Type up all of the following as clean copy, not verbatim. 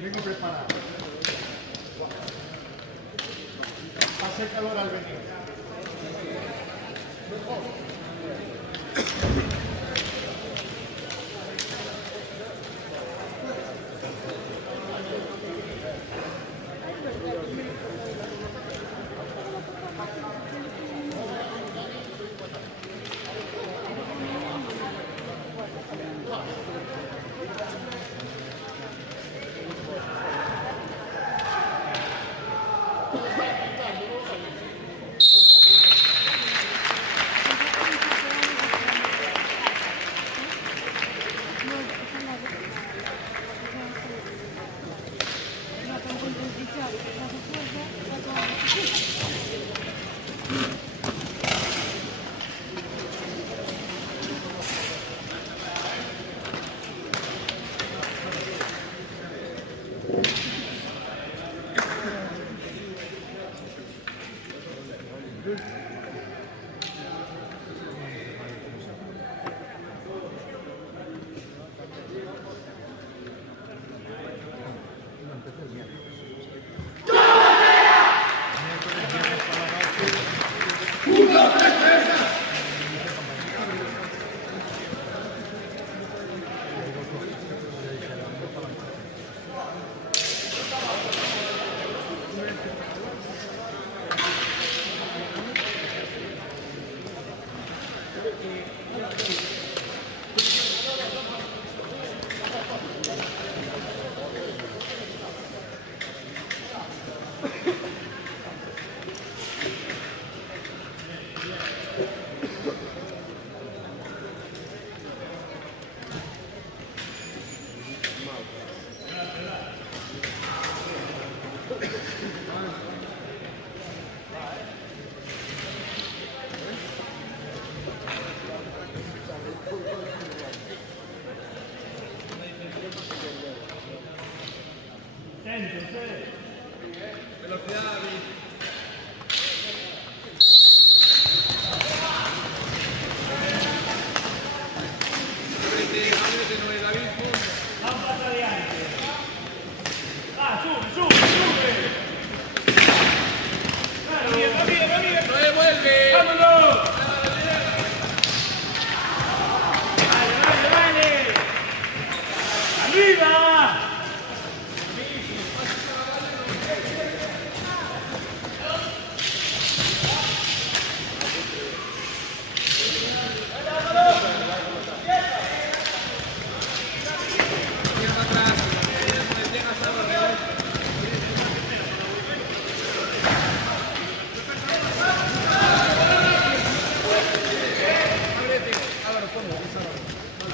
Vengo preparado. Hace calor al venir.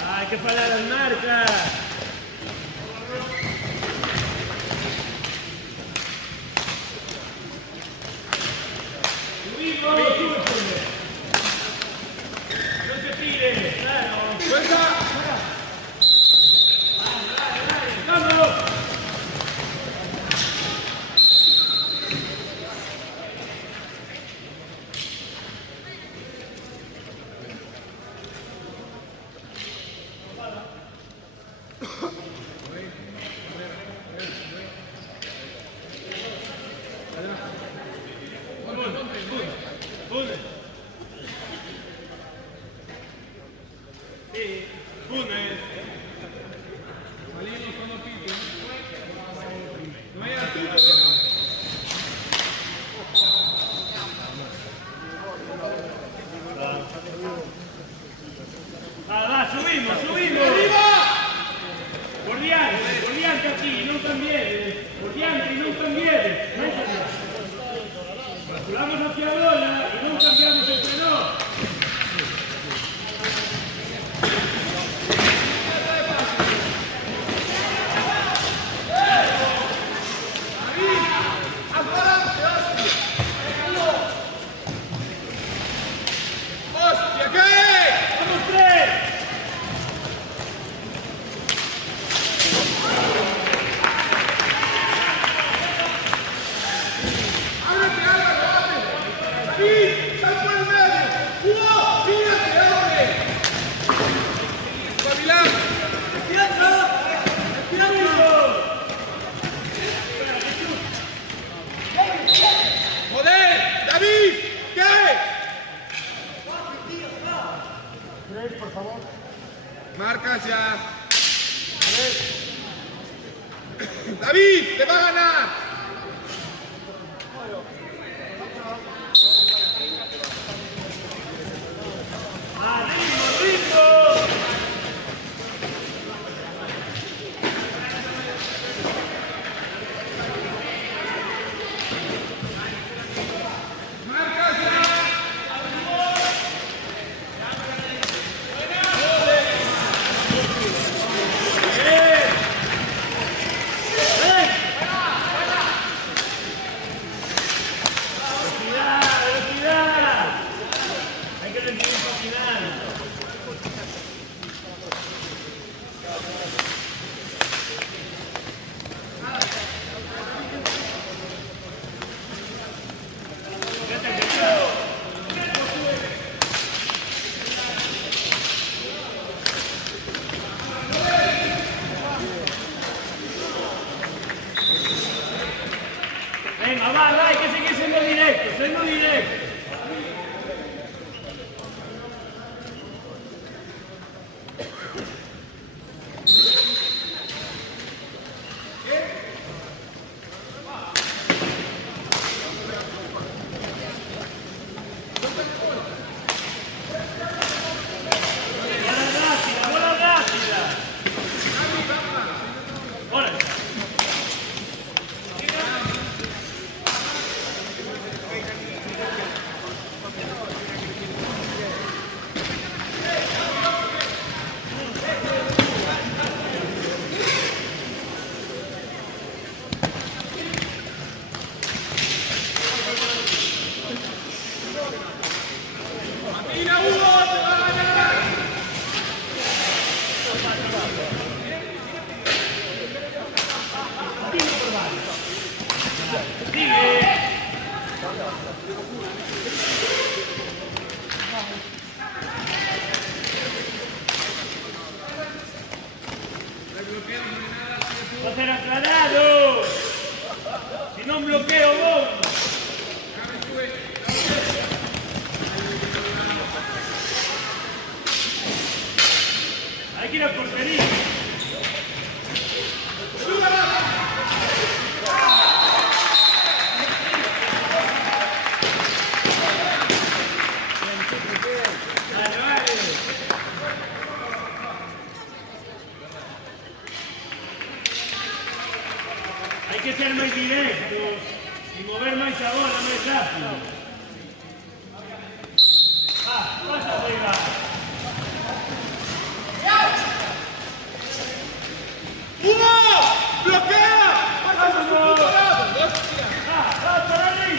Hay que parar las marcas. No te tires, claro. ¡Vámonos! Subimos, subimos. Guardiante aquí, non cambies. Guardiante, non cambies. Vamos hacia a bola e non cambiamos el freno. Por favor. Marcas ya. David, te va a ganar. Venga, va, hay que seguir siendo directo, siendo directo. Va a ser aclarado. Si no, un bloqueo vos. Hay que ir a portería. Hay que ser más directos y mover más a bola más rápido. Pasa arriba. ¡Bloquea! ¡Pasa por su puto lado! Para ahí.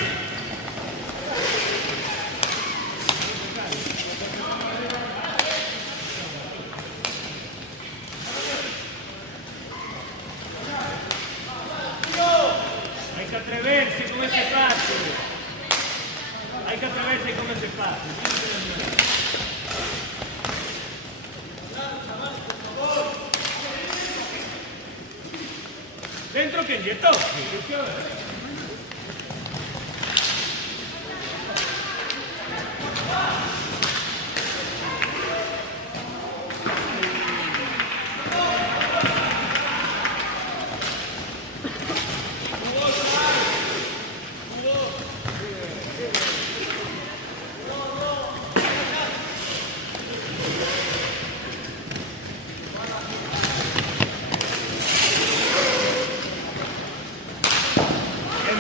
Hay que atreverse con ese paso. Hay que atreverse con ese paso. Dentro que inyectó.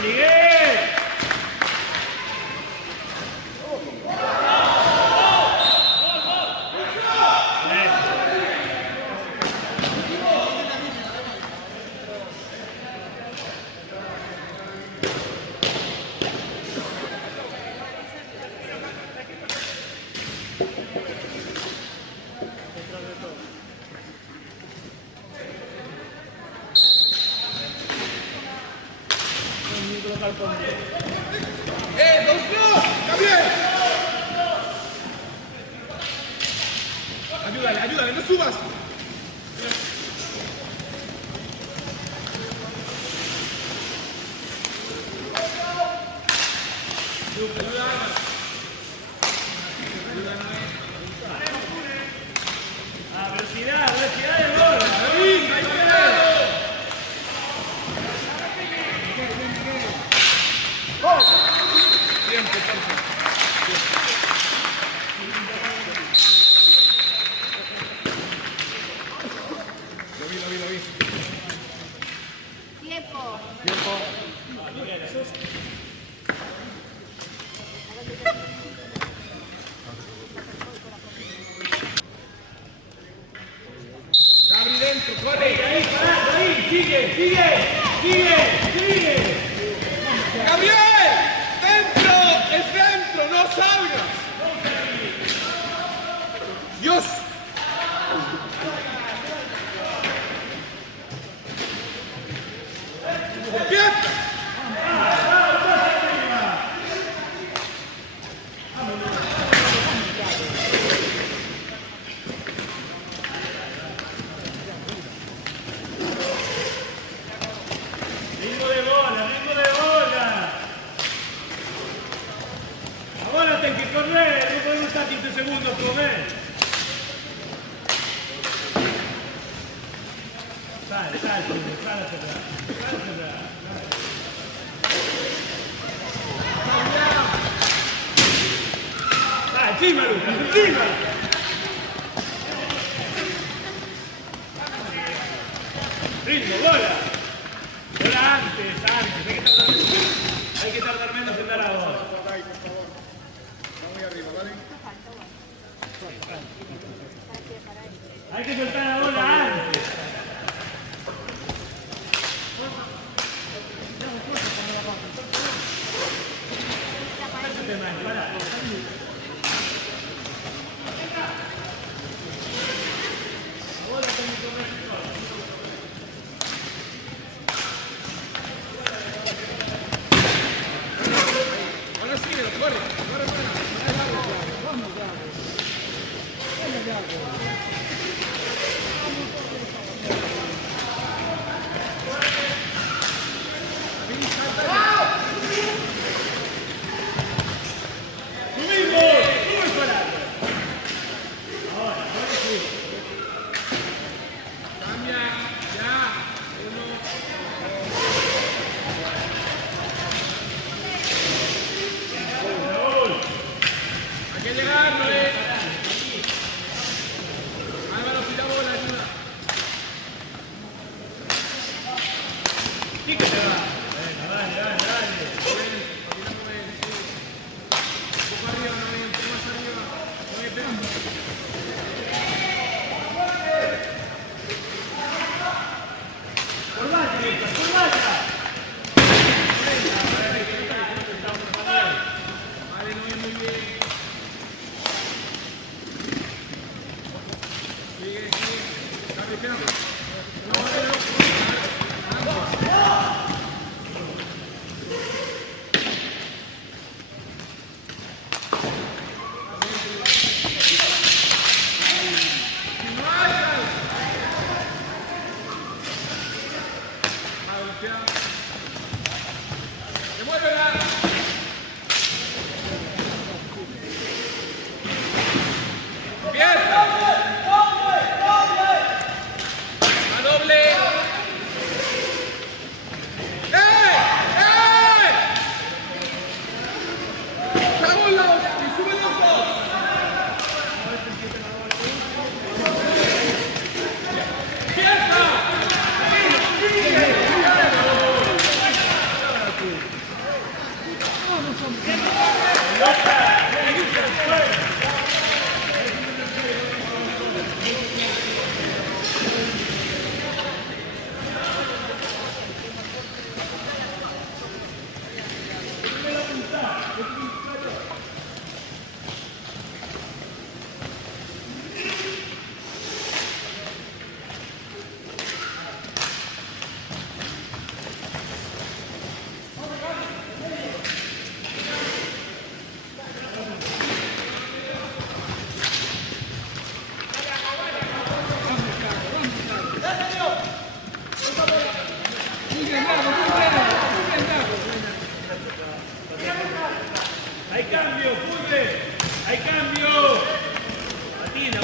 Miguel. ¡Gabriel! Ayúdale, ayúdale, no subas. Velocidad de bola. Lo vi. Tiempo. Gabri dentro, corre. Ahí, sigue. ¡Gabriel! ¡Dentro! ¡Es dentro! ¡No salgas! ¡Dios! ¡Empieza! Ritmo de bola. Ahora tengo que correr, no podemos estar 15 segundos con él. Sale hacia atrás. Encima, Lucas, encima. Ritmo, bola. Bola antes. Hay que tardar menos en dar a bola. Hay que soltar la bola antes. Síguelo, corre para. Cambia, ya. Hay que llegar, ¿no? Álvaro, pida bola, ayuda. Sí que te va. Venga, dale. Un poco arriba, no bien, un poco más arriba. No bien, pega. Curvate, Víctor, curvate. Vale, no bien, muy bien. Sigue. Gabriel, pega. No, vale, no. ¡Devuélvela! ¡Empieza! ¡A doble! ¡Eh! ¡Chavos, y sube los dos! ¡Empieza! Hay cambio, Fulve. Hay cambio.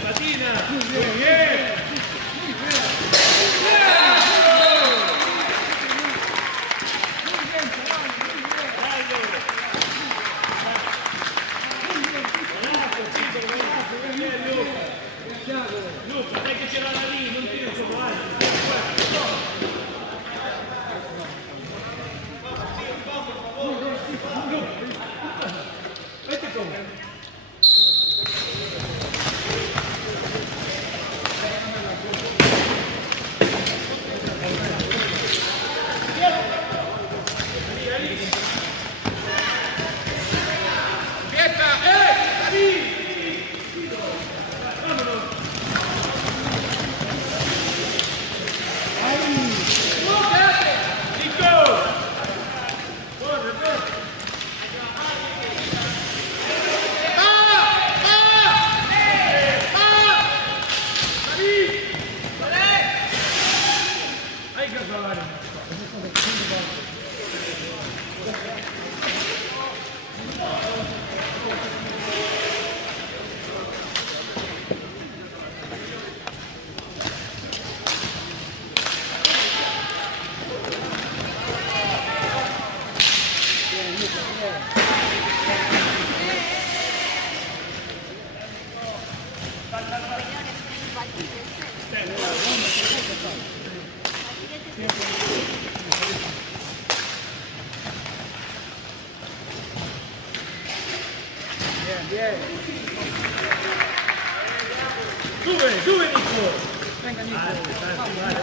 Patina. Muy bien. Lucas, hay que tirar la línea, non tiro solo alto. Vete con. ¡Empieza! ¡David! Hay que acabar. Sube, Nico. Venga, Nico. Vale.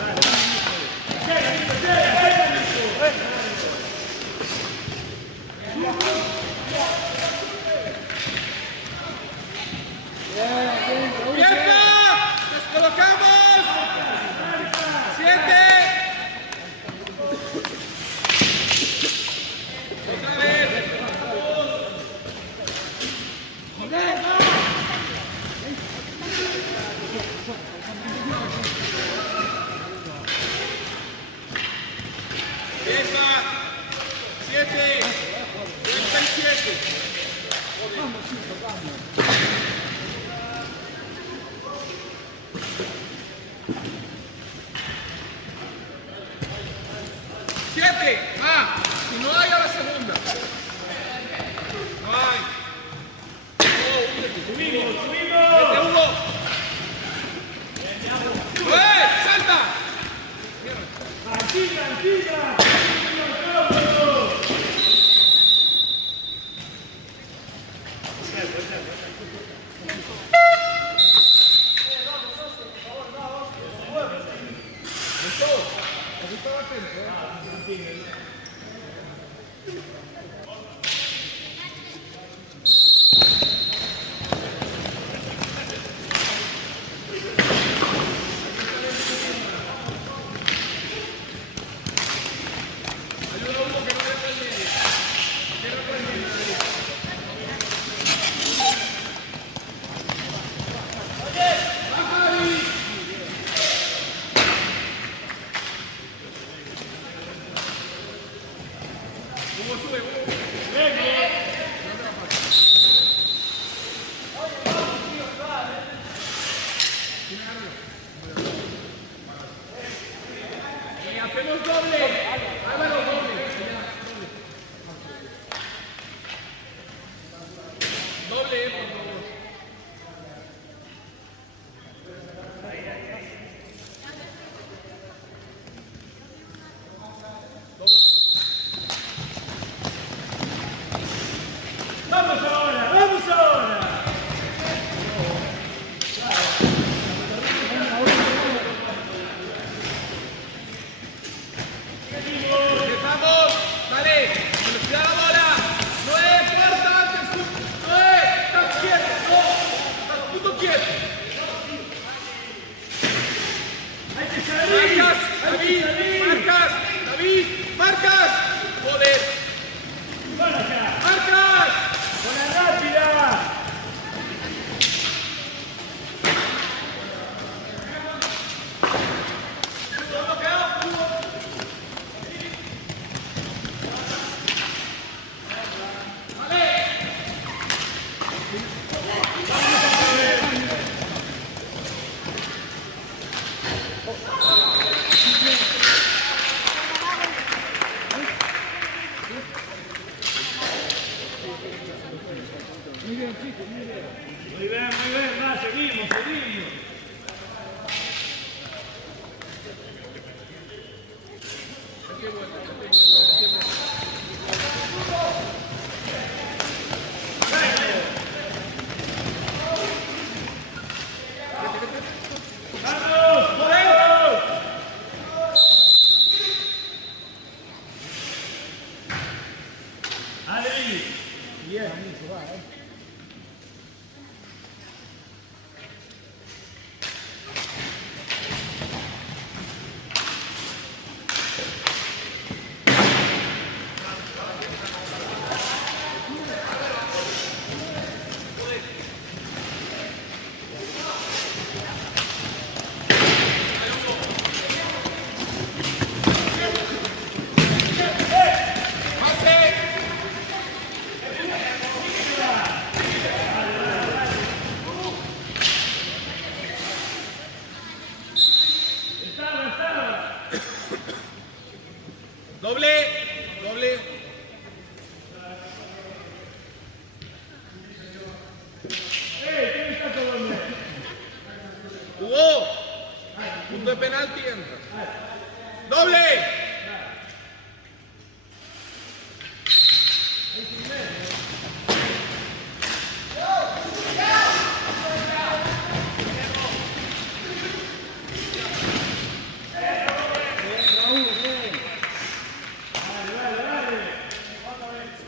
¡Empieza! ¡Nos colocamos! 7. Otra vez. fuerte. Ah, si no hay a la segunda. No hay. Subimos, Vete, subimos. Hugo. ¡Salta! Tranquila, tranquila. Y hacemos doble. Álvaro, doble. Doble, por favor. Vamos ahora, vamos ahora. Empezamos. Vale. Velocidad la bola. No es fuerza antes. No es. Estás quieto. No. Estás puto quieto. Hay que salir. Marcas. Hay que David. salir. Marcas. David. Marcas. Joder. Para acá. Marcas. Buena rápida. Muy bien, va, seguimos, seguimos. ¡Vamos! ¡Vamos! Adri. Bien, amigo, va, Doble. Doble. ¿Quién está tomando? Hugo. Punto de penalti entra. Doble.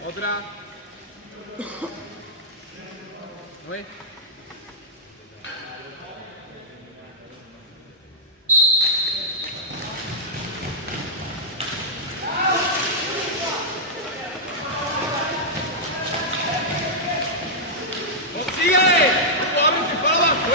Otra. ¿No ves? ¡Sigue! ¡Vamos, que para abajo,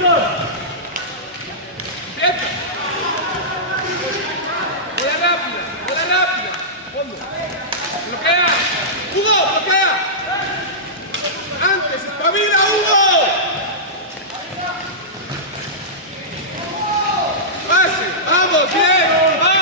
Empieza. Bola rápida. Fondo. Bloquea. Hugo, bloquea. Antes, espabila, Hugo. Pase, vamos, bien. Va.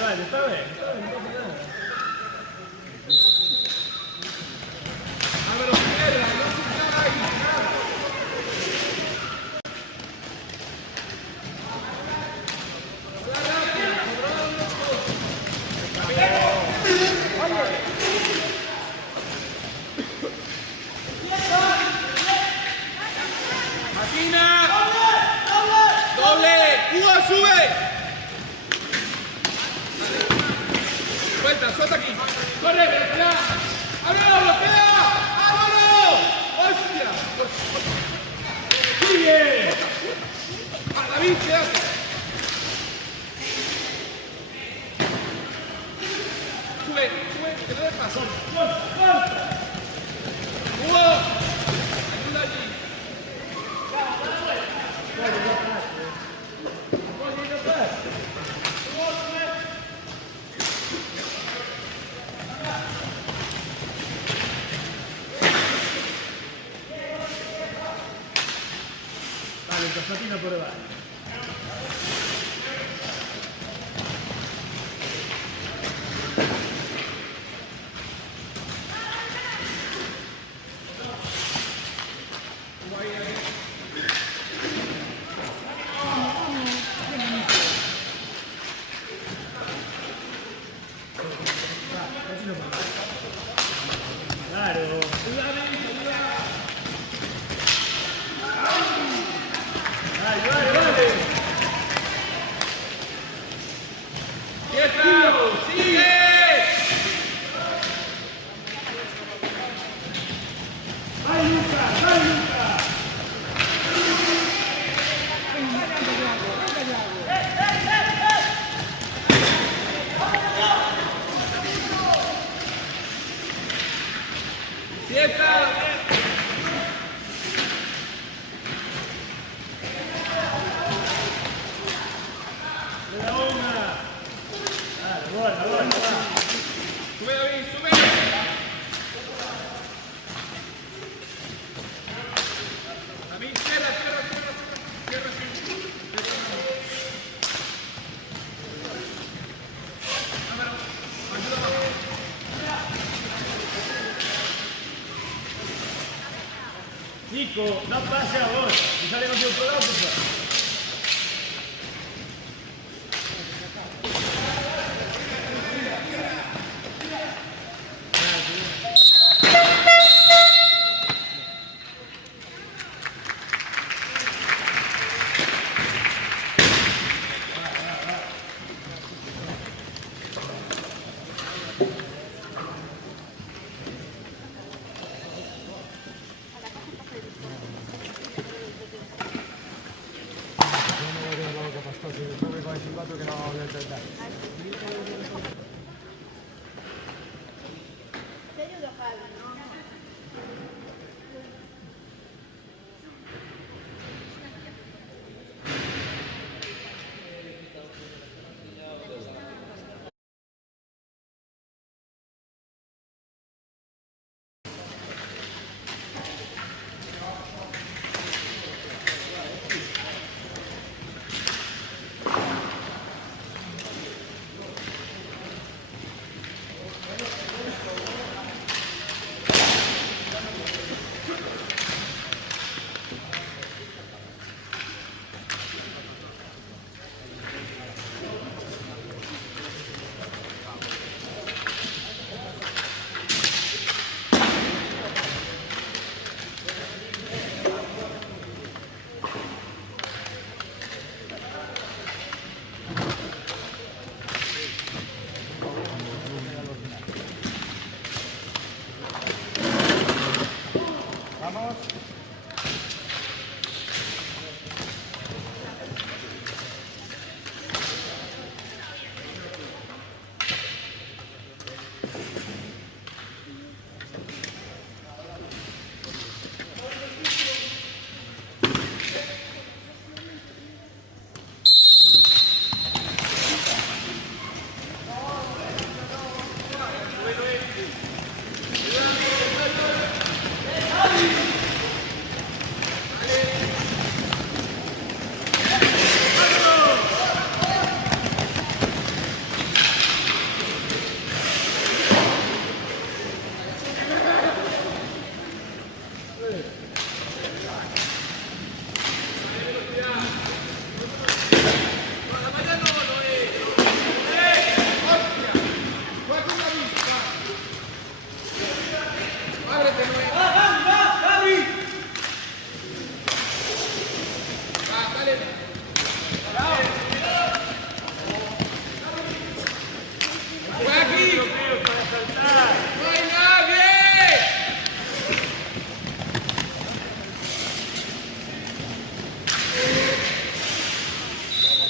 Vale, está bien. Martina. Doble. Hugo, sube. Suelta aquí. Corre, bloquea. ¡Ábrelo, bloquea! ¡Ábrelo! ¡Hostia! ¡Sigue! ¡A la bicha! Sube, que no le pasó. Hugo, ayuda allí. Constantino por debajo. Claro. Vale. ¡Sigue! ¡Ay, Lucas! ¡Empieza! Sube, David, sube. David, cierra. Vámonos, ayúdame. Nico, no pase a vos. Si sale con tu otro lado, pues. Ti aiuto a farlo, no?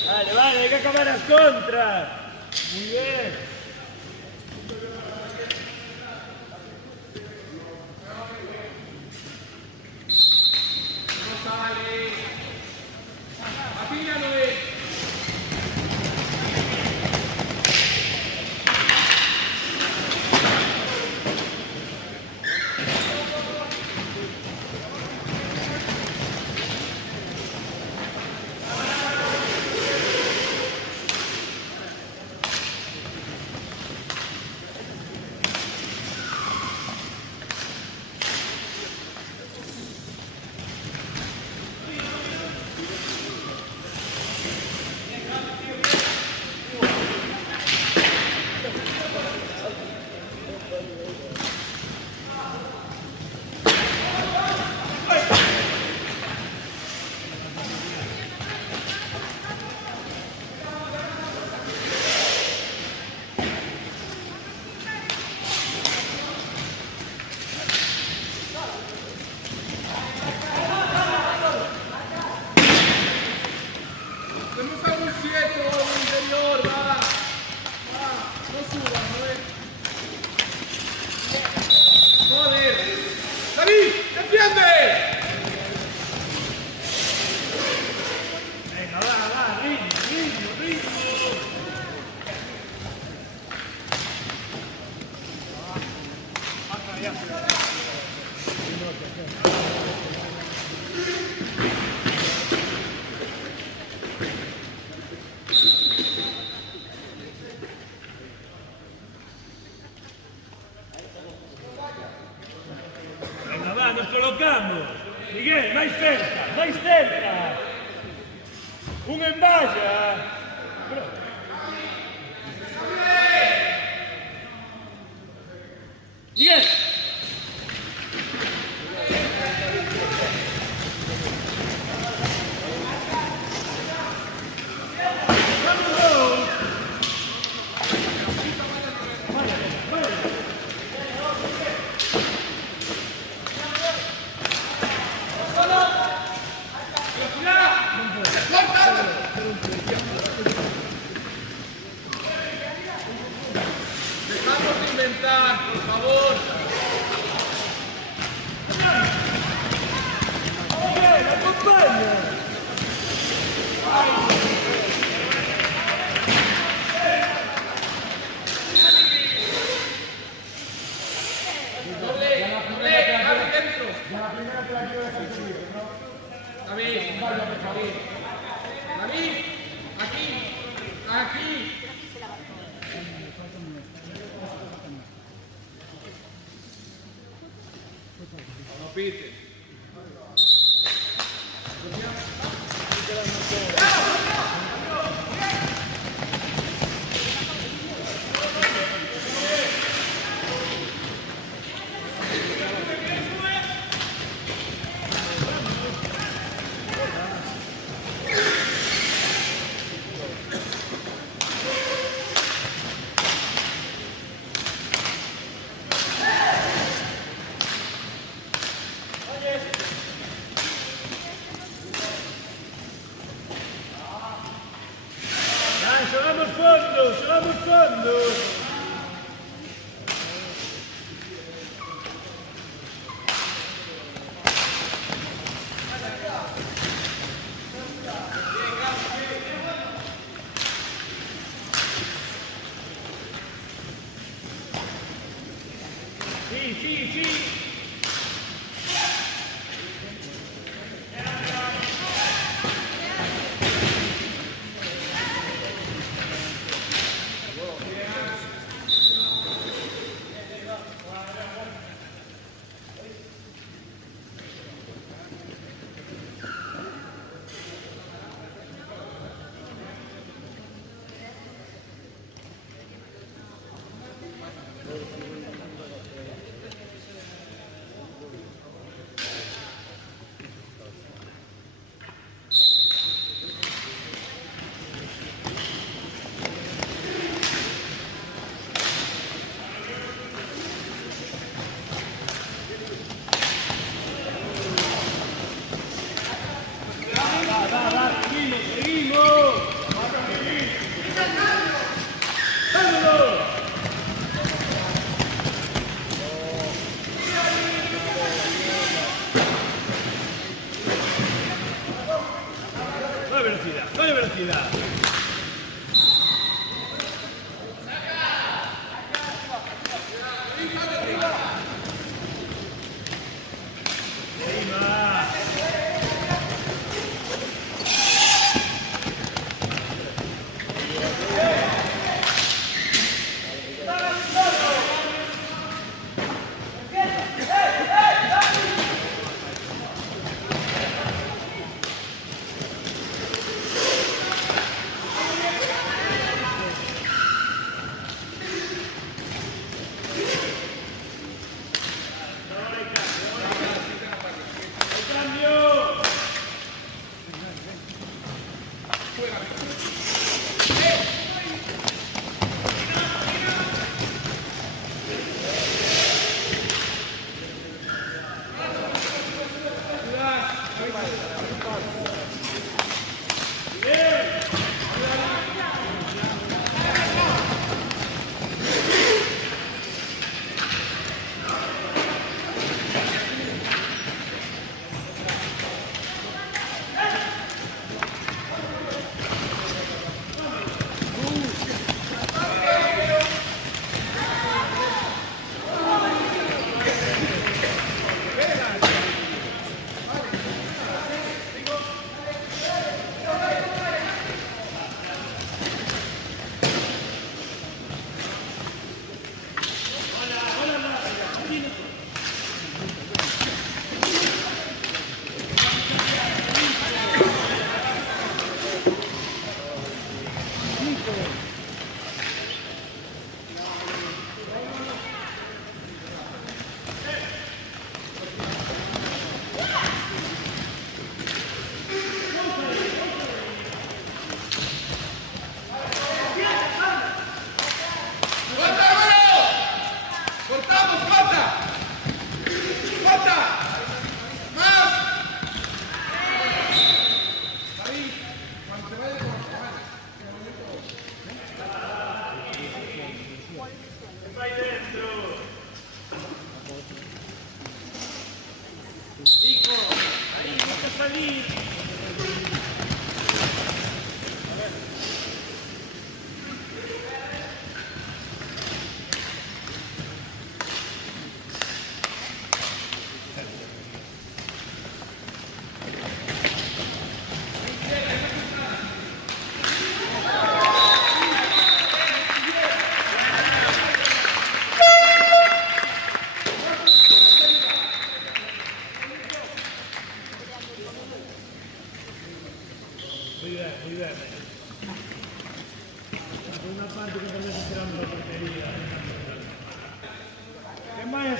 Vale, vale, hay que acabar las contras. Muy bien. Venga, va, nos colocamos. Miguel, máis cerca, máis cerca. Un en valla. Miguel. Dejamos de inventar, por favor. España! Gaby, dentro. Ya la primera te la quiero dejar subir, ¿no? David, aquí. No pite. Dai, llegamos fondo! Sì! Coge velocidad.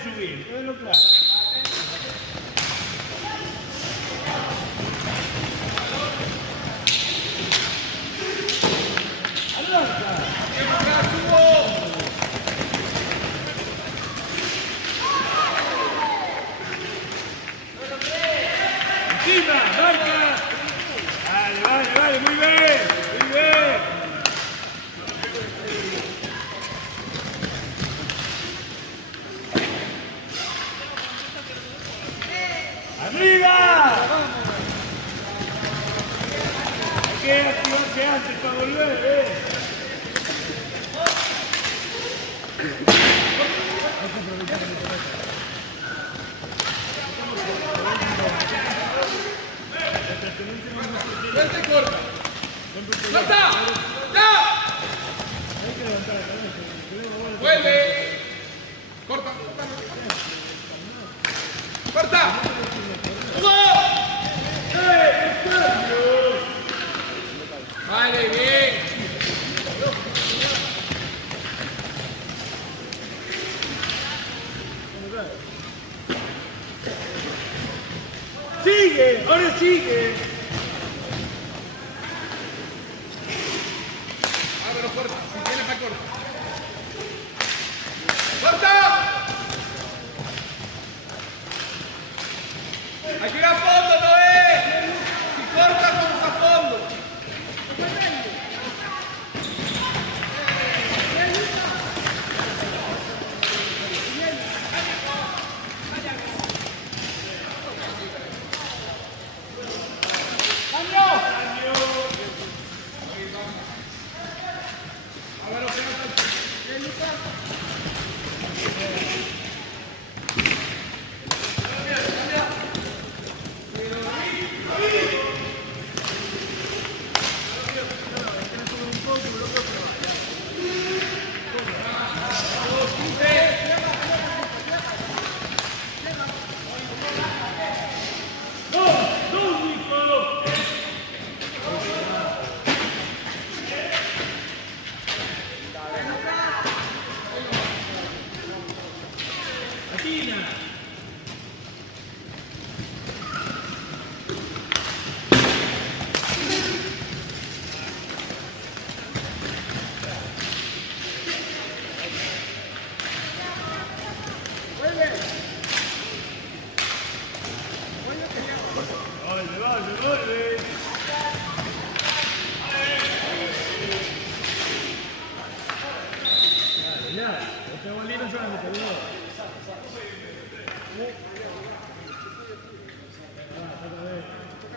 subir, todo claro. Encima, marca. Vale, vale, vale, muy bien, muy bien. ¡Arriba! Hay que activarse antes para volver, Suelta y corta. ¡Suelta! ¡Ya! Vuelve. Corta. Corta. Vale, bien. ¡Sigue! ¡Ahora sigue! Álvaro, corta. Si tienes para corta. ¡Corta! Hay que ir a fondo, Noé. Si cortas, vamos a fondo.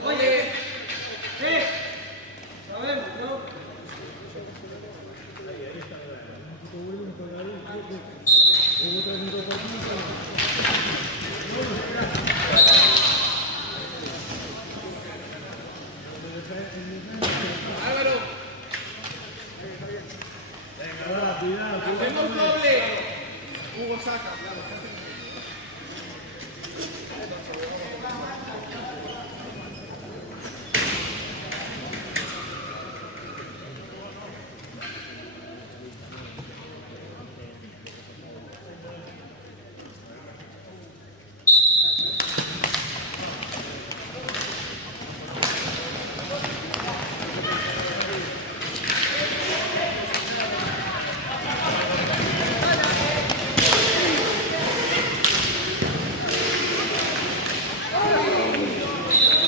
Oye, sabemos, ¿no? Álvaro. Hacemos doble. Hugo saca, claro.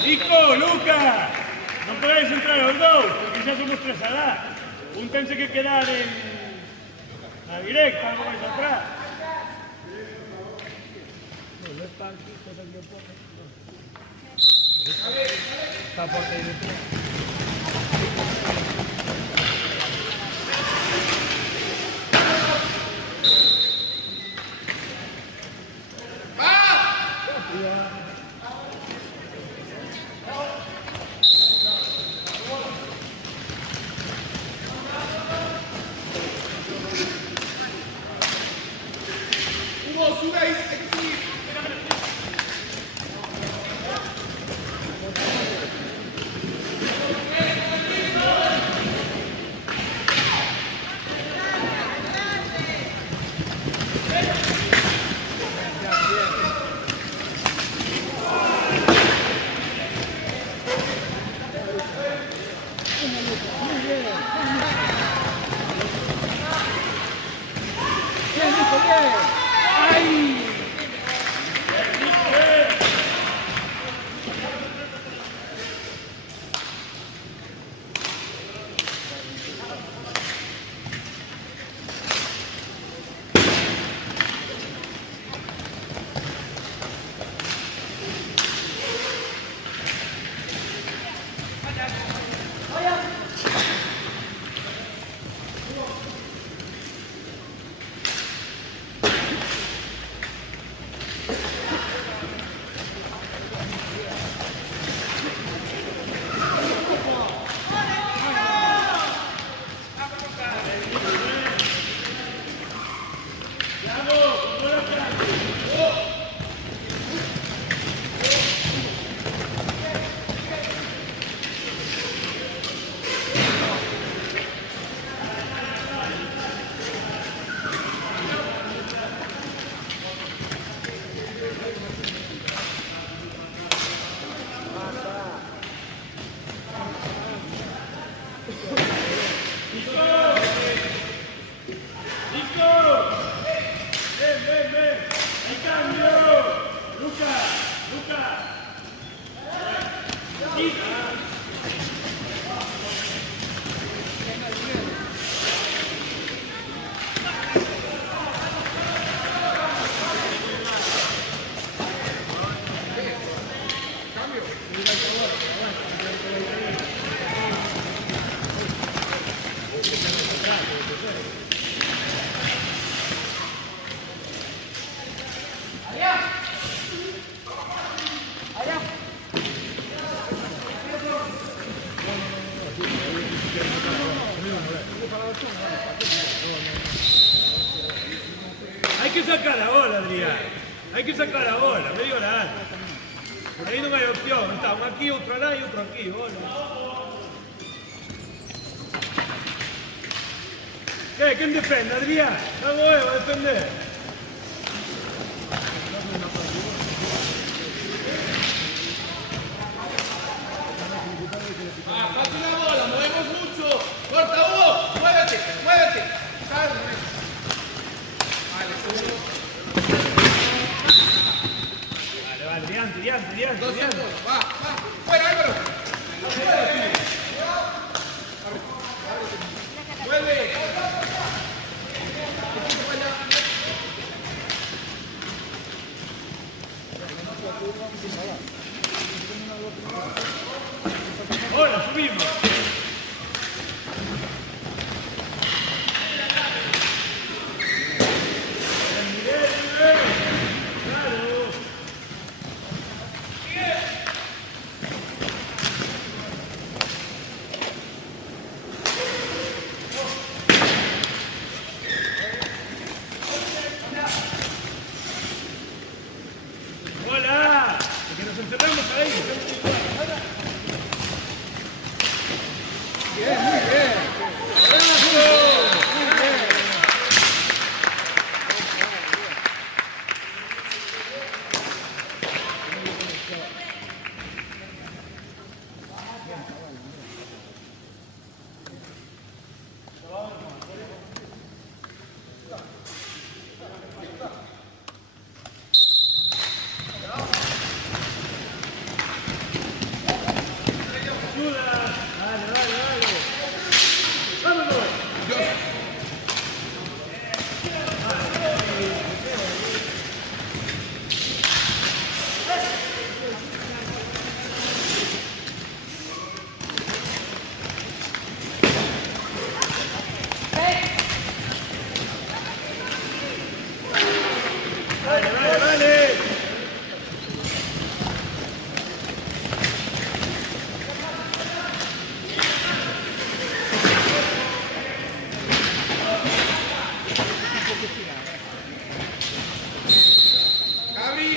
¡Nico, Luca! No podéis entrar los dos, porque ya somos tres a dar. Un tense que quedar en la directa, no vais atrás. Está por ahí dentro. Hugo, sube ahí, hay que subir. Hay que sacar la bola, Adrián. Hay que sacar la bola, medio la. Por ahí no hay opción. Está uno aquí, otro allá y otro aquí. Bola. ¿Quién defiende, Adrián? Vamos a defender. Falta una bola, movemos mucho. Corta, Hugo, muévete, muévete. Vale, diante. Dos segundos, va. Fuera, Álvaro. Mueve. Ahora subimos. ¡Hola! Porque nos encerramos ahí. Vale. Gaby.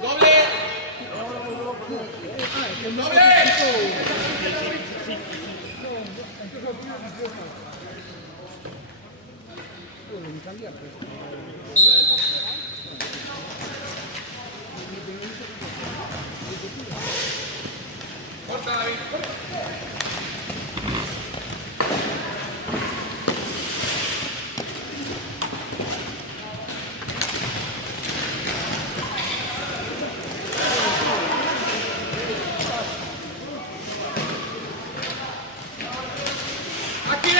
Doble. Corta, David. ¡Aquí!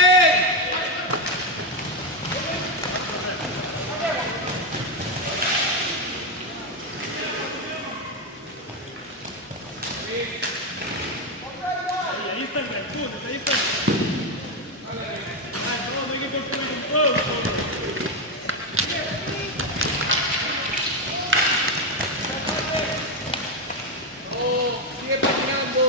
Ahí está el punto, ahí está. Vamos, hay que construir un producto. Sigue patinando.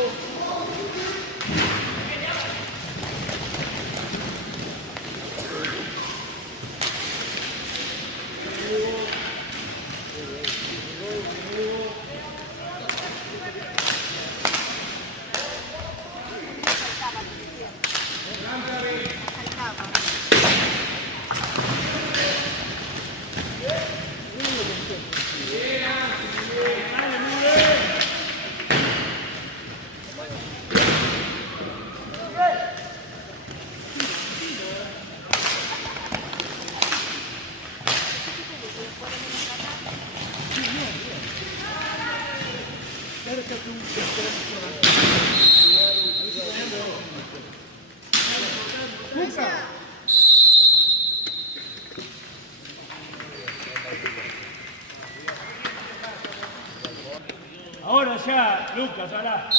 Ahora ya, Lucas, ahora.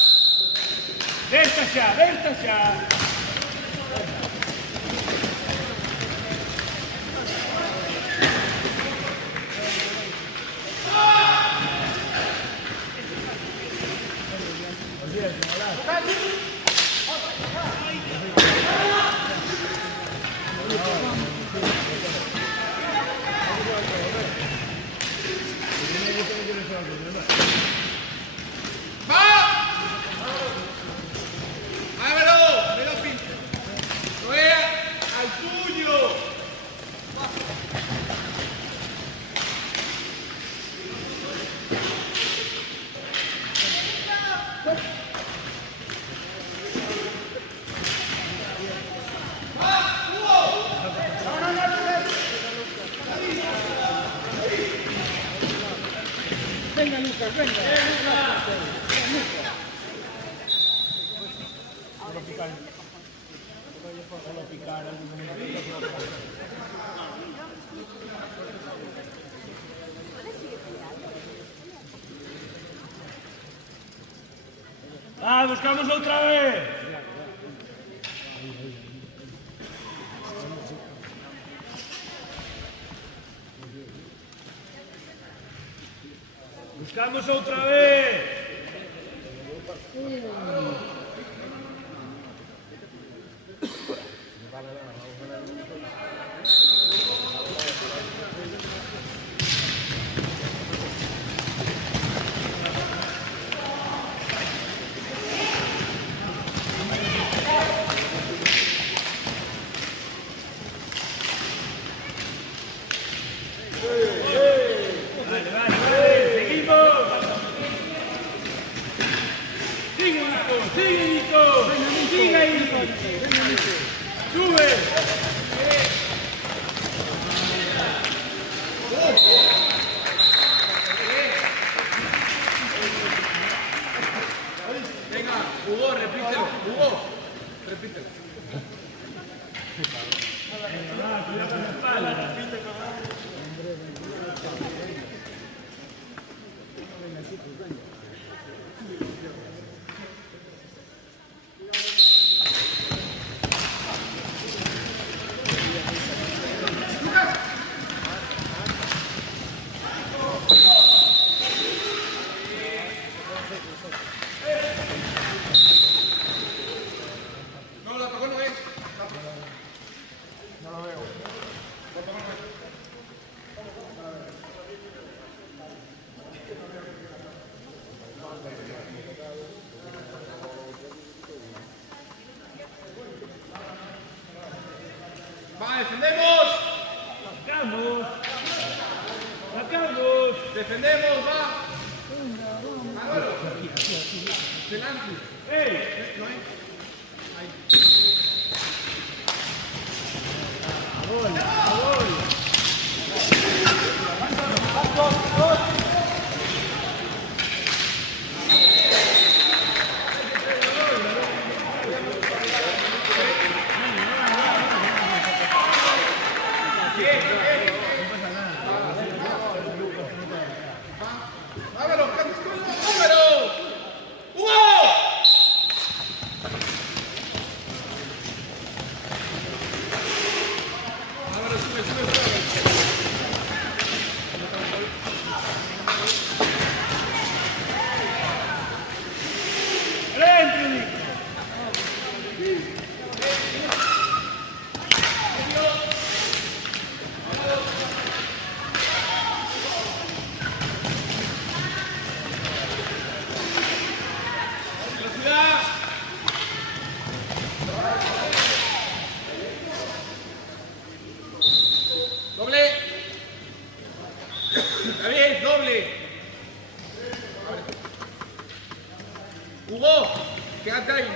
Berta ya, Berta ya. Álvaro, ve la pinta. No es al tuyo. Venga, Lucas, venga. Ah, buscamos otra vez. Buscamos otra vez. Vale, vale, vale. Seguimos. Sigue, Nico. Sigue, Nico. Sigue ahí. Sube. Venga, Hugo, repítelo. Hugo, repítelo. Cuidado con la espalda. No, la tocó no es. Va, defendemos. Sacamos. Sacamos. Defendemos, va. Álvaro. Delante. ¡Ey! No es. Álvaro, Álvaro. ¡Hugo! Álvaro, sube, sube, sube. ¡Adentro, Nico! Velocidad. Doble. Está bien, doble. Hugo, quédate ahí.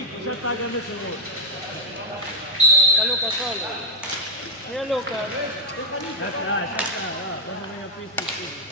5, ya está, grande seguro. Está Luca solo. Mira Luca, ¿ves? Ya está, vas a medio piso, sí.